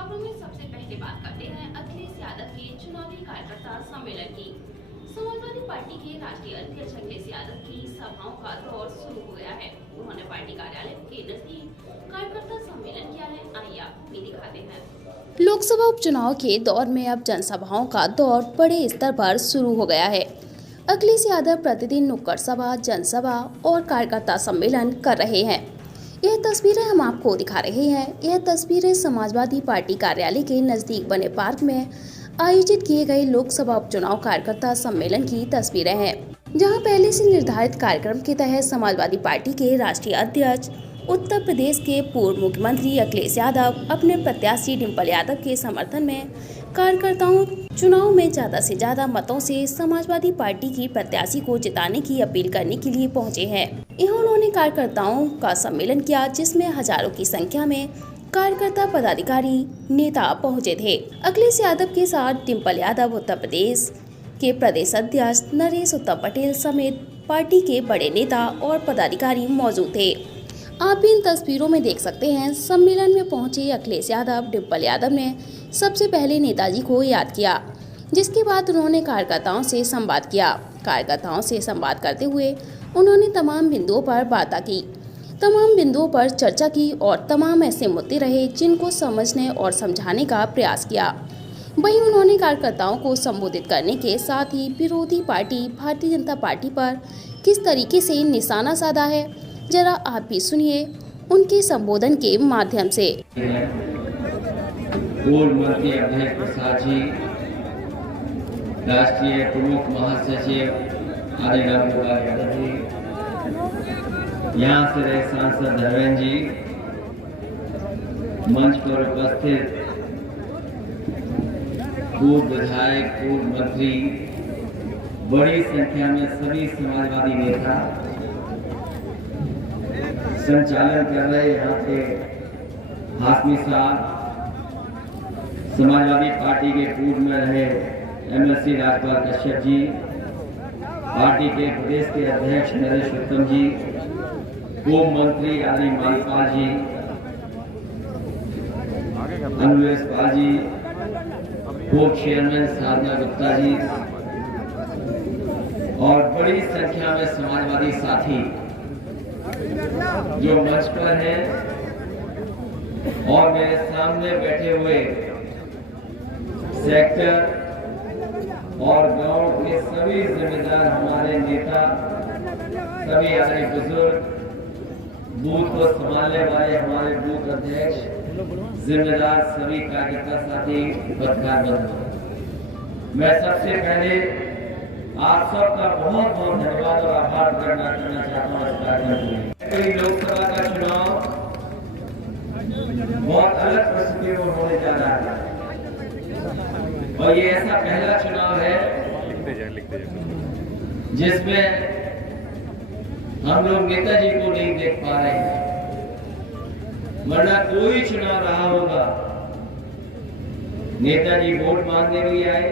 खबरों में सबसे पहले बात करते हैं अखिलेश यादव के चुनावी कार्यकर्ता सम्मेलन की। समाजवादी पार्टी के राष्ट्रीय अध्यक्ष अखिलेश यादव की सभाओं का दौर शुरू हो गया है। उन्होंने पार्टी कार्यालय के नजदीक कार्यकर्ता सम्मेलन किया है। आइए आपको भी दिखाते हैं। लोकसभा उपचुनाव के दौर में अब जनसभाओं का दौर बड़े स्तर पर शुरू हो गया है। अखिलेश यादव प्रतिदिन नुक्कड़ सभा, जनसभा और कार्यकर्ता सम्मेलन कर रहे हैं। यह तस्वीरें हम आपको दिखा रहे हैं। यह तस्वीरें समाजवादी पार्टी कार्यालय के नजदीक बने पार्क में आयोजित किए गए लोकसभा उपचुनाव कार्यकर्ता सम्मेलन की तस्वीरें हैं, जहां पहले से निर्धारित कार्यक्रम के तहत समाजवादी पार्टी के राष्ट्रीय अध्यक्ष उत्तर प्रदेश के पूर्व मुख्यमंत्री अखिलेश यादव अपने प्रत्याशी डिम्पल यादव के समर्थन में कार्यकर्ताओं चुनाव में ज्यादा से ज्यादा मतों से समाजवादी पार्टी की प्रत्याशी को जिताने की अपील करने के लिए पहुंचे हैं। उन्होंने कार्यकर्ताओं का सम्मेलन किया, जिसमें हजारों की संख्या में कार्यकर्ता, पदाधिकारी, नेता पहुंचे थे। अखिलेश यादव के साथ डिम्पल यादव, उत्तर प्रदेश के प्रदेश अध्यक्ष नरेश उत्तम पटेल समेत पार्टी के बड़े नेता और पदाधिकारी मौजूद थे। आप भी इन तस्वीरों में देख सकते हैं। सम्मेलन में पहुंचे अखिलेश यादव, डिम्पल यादव ने सबसे पहले नेताजी को याद किया, जिसके बाद उन्होंने कार्यकर्ताओं से संवाद किया। कार्यकर्ताओं से संवाद करते हुए उन्होंने तमाम बिंदुओं पर बात की, तमाम बिंदुओं पर चर्चा की और तमाम ऐसे मुद्दे रहे जिनको समझने और समझाने का प्रयास किया। वहीं उन्होंने कार्यकर्ताओं को संबोधित करने के साथ ही विरोधी पार्टी भारतीय जनता पार्टी पर किस तरीके से निशाना साधा है, जरा आप भी सुनिए उनके संबोधन के माध्यम से। पूर्व मंत्री अध्यक्ष प्रसाद जी, राष्ट्रीय प्रमुख महासचिव आदि रामगोपाल यादव जी, यहाँ से रहे सांसद धर्मेंद्र जी, मंच पर उपस्थित पूर्व विधायक, पूर्व मंत्री, बड़ी संख्या में सभी समाजवादी नेता संचालन कर रहे यहाँ के हाशमी साहब, समाजवादी पार्टी के पूर्व में रहे एमएलसी राजपाल कश्यप जी, पार्टी के प्रदेश के अध्यक्ष नरेश उत्तम जी, पूर्व मंत्री आदि मालपाल जी, अनुवेश पाल जी, पूर्व चेयरमैन साधना गुप्ता जी और बड़ी संख्या में समाजवादी साथी जो मंच पर हैं और मेरे सामने बैठे हुए सेक्टर और गांव के सभी जिम्मेदार, हमारे नेता, सभी आदि बुजुर्ग, बूथ को संभालने वाले हमारे बूथ अध्यक्ष, जिम्मेदार सभी कार्यकर्ता साथी, पत्रकार बंधु, मैं सबसे पहले आप सबका बहुत बहुत धन्यवाद और आभार करना चाहता हूँ इस कार्यक्रम में। लोकसभा का चुनाव बहुत अलग परिस्थिति में होने जा रहा है और ये ऐसा पहला चुनाव है जिसमें हम लोग नेताजी को नहीं देख पा रहे हैं, वरना कोई चुनाव रहा होगा नेताजी वोट मांगने के लिए आए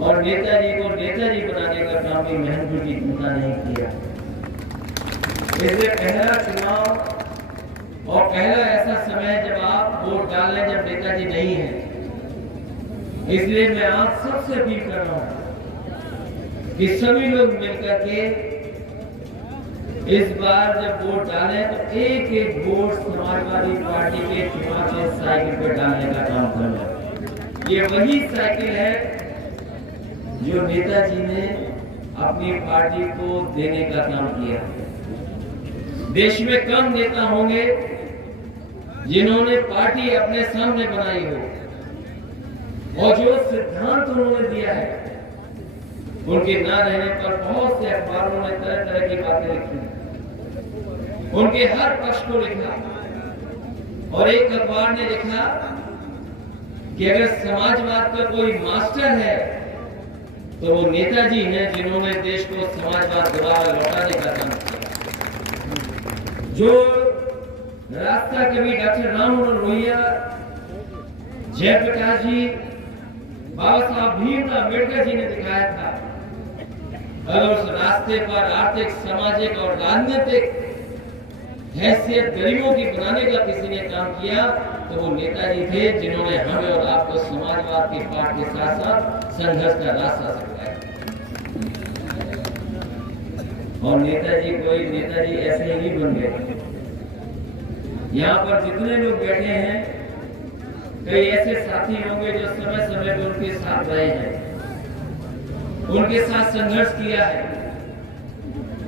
और नेताजी को नेताजी बनाने का काम भी महंत की चिंता नहीं किया। इसलिए पहला चुनाव और पहला ऐसा समय जब आप वोट डालें जब नेताजी नहीं है, इसलिए मैं आप सबसे अपील कर रहा हूं कि सभी लोग मिलकर के इस बार जब वोट डालें तो एक एक वोट समाजवादी पार्टी के चुनाव के साइकिल पर डालने का काम करना। ये वही साइकिल है जो नेताजी ने अपनी पार्टी को देने का काम किया। देश में कम नेता होंगे जिन्होंने पार्टी अपने सामने बनाई हो और जो सिद्धांत उन्होंने दिया है उनके ना रहने पर बहुत से अखबारों ने तरह तरह की बातें लिखी, उनके हर पक्ष को लिखा और एक अखबार ने लिखा कि अगर समाजवाद का कोई मास्टर है तो वो नेताजी हैं, जिन्होंने देश को समाजवाद दोबारा लौटाने का काम किया। जो रास्ता कभी डॉक्टर राममनोहर लोहिया, जयप्रकाश जी, बाबा साहब भीमराव अम्बेडकर जी ने दिखाया था, अगर उस रास्ते पर आर्थिक, सामाजिक और राजनीतिक हैसियत गरीबों की बनाने का किसी ने काम किया तो वो नेताजी थे, जिन्होंने हमें और आपको समाजवाद के पाठ के साथ साथ संघर्ष का रास्ता सिखाया। और नेताजी ऐसे ही नहीं बन गए। यहाँ पर जितने लोग बैठे हैं, कई ऐसे साथी होंगे जो समय समय पर उनके साथ रहे हैं, उनके साथ संघर्ष किया है।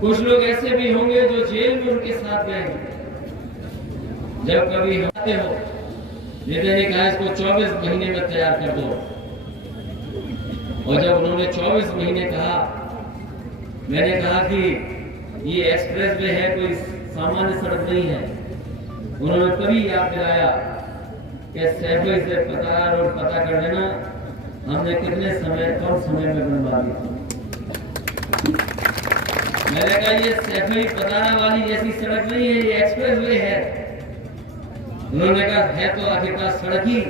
कुछ लोग ऐसे भी होंगे जो जेल में उनके साथ गए हैं। जब कभी आते हो, नेता ने कहा इसको 24 महीने में तैयार कर दो, और जब उन्होंने 24 महीने कहा, मैंने कहा कि ये एक्सप्रेस वे है, कोई सामान्य सड़क नहीं है। उन्होंने तभी याद दिलाया कि सैफई से पतारा रोड पता कर लेना, हमने कितने कम समय में बनवा दी। मैंने कहा ये सैफई पतारा वाली जैसी सड़क नहीं है, ये एक्सप्रेस वे है। उन्होंने कहा है तो आखिरकार सड़क ही।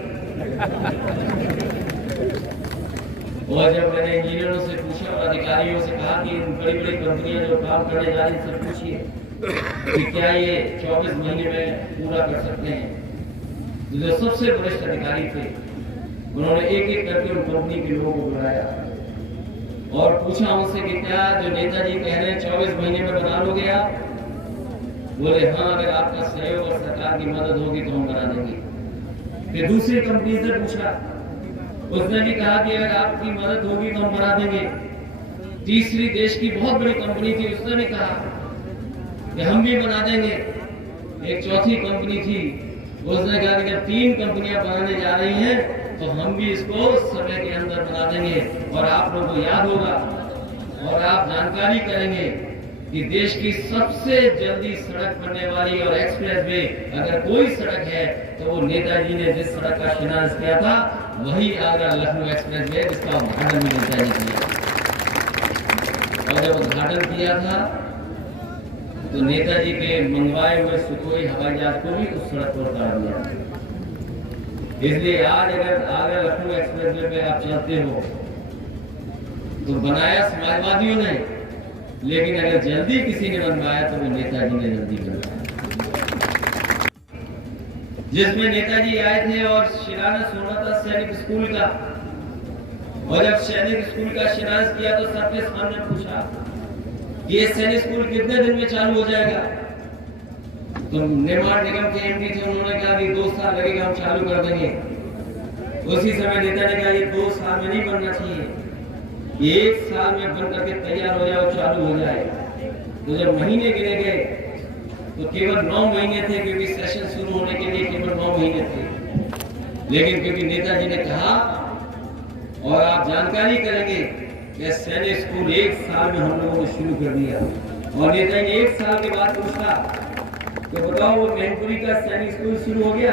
और जब मैंने इंजीनियरों से पूछा और अधिकारियों से कहा कि इन बड़ी बड़ी कंपनियां जो काम करने जा रही हैं, पूछिए कि क्या ये 24 महीने में पूरा कर सकते हैं। जो सबसे वरिष्ठ अधिकारी थे, उन्होंने एक एक करके उन कंपनी के लोगों को बुलाया और पूछा उनसे कि क्या जो नेताजी कह रहे हैं 24 महीने में बना लोगे आप? बोले हाँ, अगर आपका सहयोग और सरकार की मदद होगी तो हम बना देंगे। फिर दूसरी कंपनी से पूछा, उसने भी कहा कि अगर आपकी मदद होगी तो हम बना देंगे। तीसरी देश की बहुत बड़ी कंपनी थी, उसने भी कहा कि हम भी बना देंगे। एक चौथी कंपनी थी, उसने कहा कि जब 3 कंपनियां बनाने जा रही हैं तो हम भी इसको समय के अंदर बना देंगे। और आप लोगों को याद होगा और आप जानकारी करेंगे कि देश की सबसे जल्दी सड़क बनने वाली और एक्सप्रेस वे अगर कोई सड़क है तो वो नेताजी ने जिस सड़क का शिलान्यास किया था वही आगरा लखनऊ एक्सप्रेस वे, जिसका उद्घाटन भी नेताजी किया। और जब उद्घाटन किया था तो नेताजी के मंगवाए हुए सुखोई हवाई जहाज को भी उस सड़क पर उतार दिया। इसलिए आज अगर आगरा लखनऊ एक्सप्रेस वे पे आप चलते हो तो बनाया समाजवादियों ने, लेकिन अगर जल्दी किसी ने बनवाया तो वो नेताजी ने जल्दी बनवाया। जिसमें नेताजी आए थे और शिलान्यास होना था सैनिक स्कूल का, और जब सैनिक स्कूल का शिलान्यास किया तो सबके सामने पूछा कि ये सैनिक स्कूल कितने दिन में चालू हो जाएगा? तो निर्माण निगम के एमडी थे, उन्होंने कहा कि 2 साल लगेगा, हम चालू कर देंगे। उसी समय नेता ने कहा ये 2 साल में नहीं बनना चाहिए, 1 साल में बन करके तैयार हो जाए, चालू हो जाए। तो जब महीने गिने गए तो केवल 9 महीने थे, क्योंकि सेशन शुरू होने के लिए केवल 9 महीने थे। लेकिन क्योंकि नेताजी ने कहा, और आप जानकारी करेंगे कि सैनिक स्कूल 1 साल में हम लोगों ने शुरू कर दिया। और नेताजी ने 1 साल के बाद पूछा तो बताओ वो मैनपुरी का सैनिक स्कूल शुरू हो गया?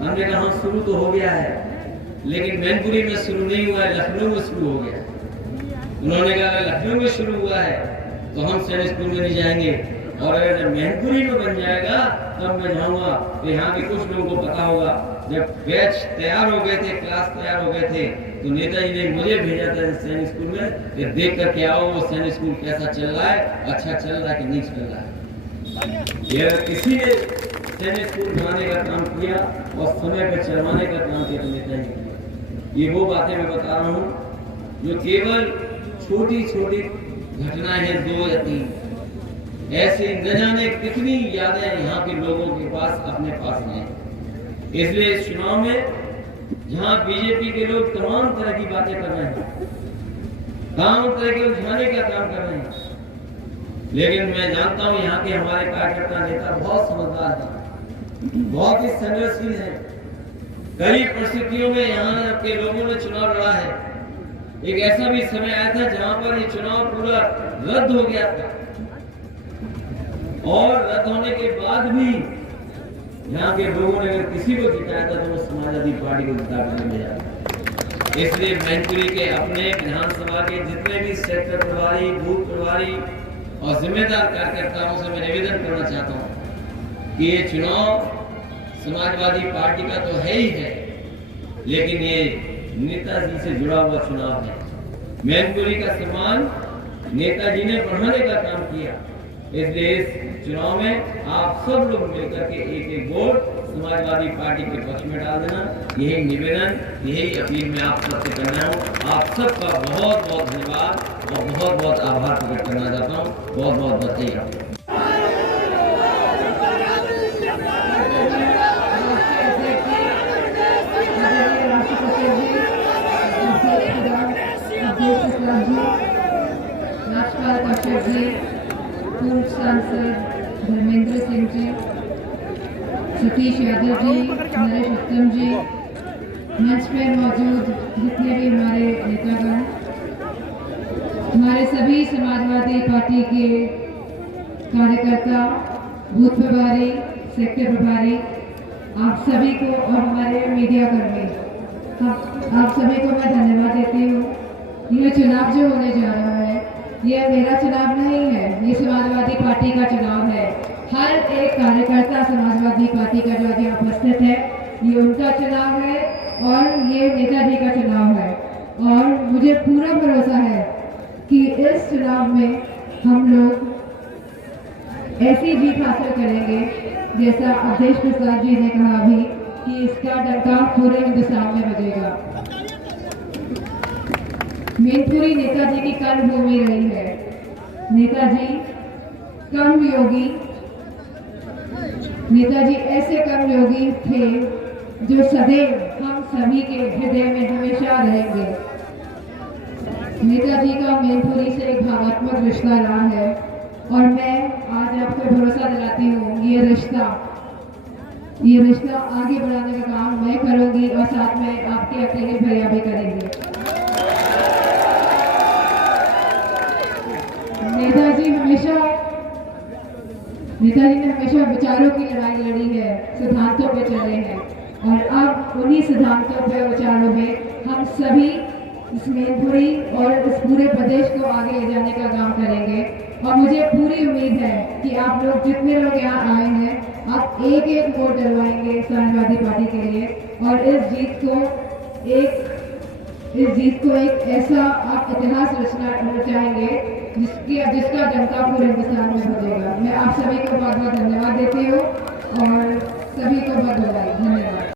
हमने कहा शुरू तो हो गया है, लेकिन मैनपुरी में शुरू नहीं हुआ है, लखनऊ में शुरू हो गया। उन्होंने कहा लखनऊ में शुरू हुआ है तो हम सैनिक स्कूल में नहीं जाएंगे, और अगर जब मैनपुरी में बन जाएगा तब मैं जाऊंगा। तो यहाँ के कुछ लोगों को पता होगा, जब बैच तैयार हो गए थे, क्लास तैयार हो गए थे, तो नेताजी ने मुझे भेजा था सैनिक स्कूल में कि देख करके आओ वो सैनिक स्कूल कैसा चल रहा है, अच्छा चल रहा है कि नहीं चल रहा है। ये किसी ने सैनिक स्कूल बनाने का काम किया और समय पर चलवाने का काम किया तो नेताजी। ये वो बातें मैं बता रहा हूँ जो केवल छोटी छोटी घटनाएं हैं, 2 या 3, ऐसे न जाने कितनी यादें यहाँ के लोगों के पास अपने पास हैं। इसलिए इस चुनाव में जहाँ बीजेपी के लोग तमाम तरह की बातें कर रहे हैं, तमाम तरह के उलझाने का काम कर रहे हैं, लेकिन मैं जानता हूँ यहाँ के हमारे कार्यकर्ता नेता बहुत समझदार हैं, बहुत ही संघर्षशील हैं। कई परिस्थितियों में यहाँ के लोगों ने चुनाव लड़ा है। एक ऐसा भी समय आया था जहाँ पर ये चुनाव पूरा रद्द हो गया था, और रद्द होने के बाद भी यहाँ के लोगों ने अगर किसी को जिताया था तो वो समाजवादी पार्टी को जिता कर ले जाता। इसलिए मैनपुरी के अपने विधानसभा के जितने भी सेक्टर प्रभारी, बूथ प्रभारी और जिम्मेदार कार्यकर्ताओं से मैं निवेदन करना चाहता हूँ कि ये चुनाव समाजवादी पार्टी का तो है ही है, लेकिन ये नेताजी से जुड़ा हुआ चुनाव है। मैनपुरी का सम्मान नेताजी ने बढ़ाने का काम किया, इसलिए इस चुनाव में आप सब लोग मिलकर के एक एक वोट समाजवादी पार्टी के पक्ष में डाल देना। यही निवेदन, यही अपील मैं आप सबसे कर रहा हूँ। आप सबका बहुत बहुत धन्यवाद और बहुत बहुत आभार प्रकट करना चाहता हूँ। बहुत बहुत बधाई। राजपाल कश्यप जी, पूर्व सांसद धर्मेंद्र सिंह जी, सतीश यादव जी, नरेश उत्तम जी, मंच पर मौजूद जितने भी हमारे नेतागण, हमारे सभी समाजवादी पार्टी के कार्यकर्ता, बूथ प्रभारी, सेक्टर प्रभारी, आप सभी को और हमारे मीडिया कर्मी, आप सभी को मैं धन्यवाद देती हूँ। यह चुनाव जो होने जा रहा है, यह मेरा चुनाव नहीं है, ये समाजवादी पार्टी का चुनाव है। हर एक कार्यकर्ता समाजवादी पार्टी का जो आज यहाँ उपस्थित है, ये उनका चुनाव है और ये नेताजी का चुनाव है। और मुझे पूरा भरोसा है कि इस चुनाव में हम लोग ऐसी जीत हासिल करेंगे जैसा अवधेश प्रसाद जी ने कहा अभी कि इसका डंका पूरे हिंदुस्तान में बजेगा। मैनपुरी नेताजी की कर्मभूमि रही है। नेताजी कर्मयोगी, नेताजी ऐसे कर्मयोगी थे जो सदैव हम सभी के हृदय में हमेशा रहेंगे। नेताजी का मैनपुरी से एक भावनात्मक रिश्ता रहा है और मैं आज आपको भरोसा दिलाती हूँ, ये रिश्ता आगे बढ़ाने का काम मैं करूँगी और साथ में आपके अकेले भैया भी करेंगे। नेताजी ने हमेशा विचारों की लड़ाई लड़ी है, सिद्धांतों पे चले हैं और अब उन्हीं सिद्धांतों पे, विचारों में हम सभी इस मैनपुरी और इस पूरे प्रदेश को आगे ले जाने का काम करेंगे। और मुझे पूरी उम्मीद है कि आप लोग जितने लोग यहाँ आए हैं, आप एक एक वोट डलवाएंगे समाजवादी पार्टी के लिए और इस जीत को एक ऐसा आप इतिहास रचाएंगे जिसका डंका पूरे हिंदुस्तान में बजेगा। मैं आप सभी को बहुत बहुत धन्यवाद देती हूँ और सभी को बहुत बधाई। धन्यवाद।